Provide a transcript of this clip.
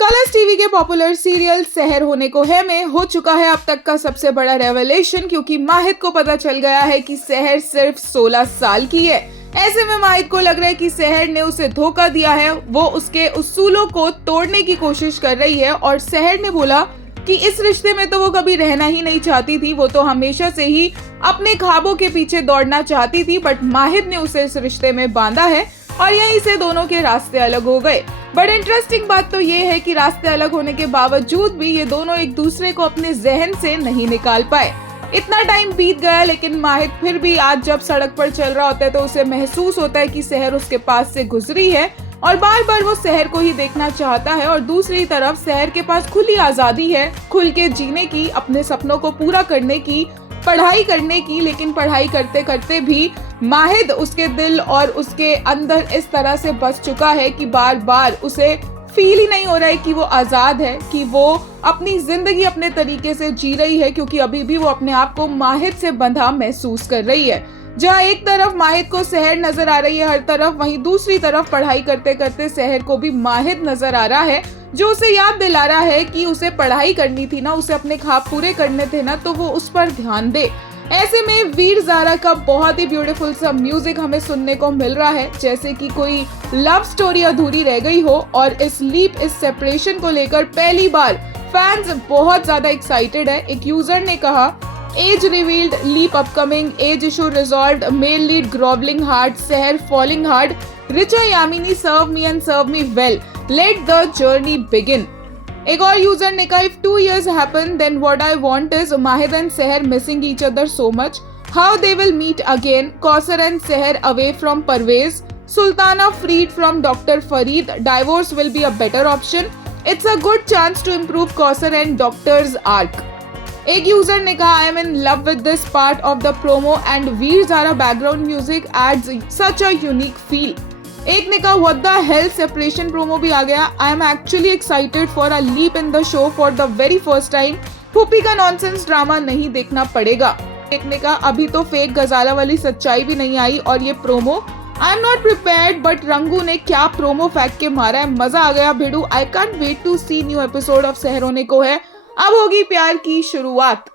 Colors TV के popular serial सहर होने को है में हो चुका है अब तक का सबसे बड़ा रेवलेशन, क्योंकि माहिद को पता चल गया है कि सहर सिर्फ 16 साल की है। ऐसे में माहिद को लग रहा है कि सहर ने उसे धोखा दिया है, वो उसके उसूलों को तोड़ने की कोशिश कर रही है। और सहर ने बोला कि इस रिश्ते में तो वो कभी रहना ही नहीं चाहती थी, वो तो हमेशा से ही अपने ख्वाबों के पीछे दौड़ना चाहती थी, बट माहिद ने उसे इस रिश्ते में बांधा है और यहीं से दोनों के रास्ते अलग हो गए। बट इंटरेस्टिंग बात तो ये है कि रास्ते अलग होने के बावजूद भी ये दोनों एक दूसरे को अपने जहन से नहीं निकाल पाए। इतना टाइम बीत गया, लेकिन माहिद फिर भी आज जब सड़क पर चल रहा होता है तो उसे महसूस होता है कि सहर उसके पास से गुजरी है और बार बार वो सहर को ही देखना चाहता है। और दूसरी तरफ सहर के पास खुली आजादी है, खुल के जीने की, अपने सपनों को पूरा करने की, पढ़ाई करने की। लेकिन पढ़ाई करते करते भी माहिद उसके दिल और उसके अंदर इस तरह से बस चुका है कि बार बार उसे फील ही नहीं हो रहा है कि वो आजाद है, कि वो अपनी जिंदगी अपने तरीके से जी रही है, क्योंकि अभी भी वो अपने आप को माहिद से बंधा महसूस कर रही है। जहाँ एक तरफ माहिद को सहर नजर आ रही है हर तरफ, वहीं दूसरी तरफ पढ़ाई करते करते सहर को भी माहिद नजर आ रहा है, जो उसे याद दिला रहा है कि उसे पढ़ाई करनी थी ना, उसे अपने ख्वाब पूरे करने थे ना, तो वो उस पर ध्यान दे। ऐसे में वीर ज़ारा का बहुत ही ब्यूटीफुल सा म्यूजिक हमें सुनने को मिल रहा है, जैसे कि कोई लव स्टोरी अधूरी रह गई हो। और इस लीप, इस सेपरेशन को लेकर पहली बार फैंस बहुत ज्यादा एक्साइटेड है। एक यूजर ने कहा, as revealed, leap upcoming, as issue resolved, male lead growling hard, Sehar falling hard, Richa Yamini serve me and serve me well, let the journey begin. एक और यूजर ने कहा, if 2 years happen then what I want is Mahid and Seher missing each other so much, how they will meet again, Kausar and Seher away from Parvez, Sultana freed from Dr. Farid, divorce will be a better option, it's a good chance to improve Kausar and Doctor's arc। एक user ने कहा, I am in love with this part of the promo and Veer Zara background music adds such a unique feel। एक ने कहा, what the hell, separation promo भी आ गया, I am actually excited for a leap in the show for the very first time, पुप्पी का nonsense drama नहीं देखना पड़ेगा। एक ने कहा, अभी तो फेक गजाला वाली सच्चाई भी नहीं आई और ये promo, I am not prepared, but Rangu ने क्या प्रोमो फेंक के मारा है, मजा आ गया भिड़ू, I can't wait to see new episode of Sehar होने को है, अब होगी प्यार की शुरुआत।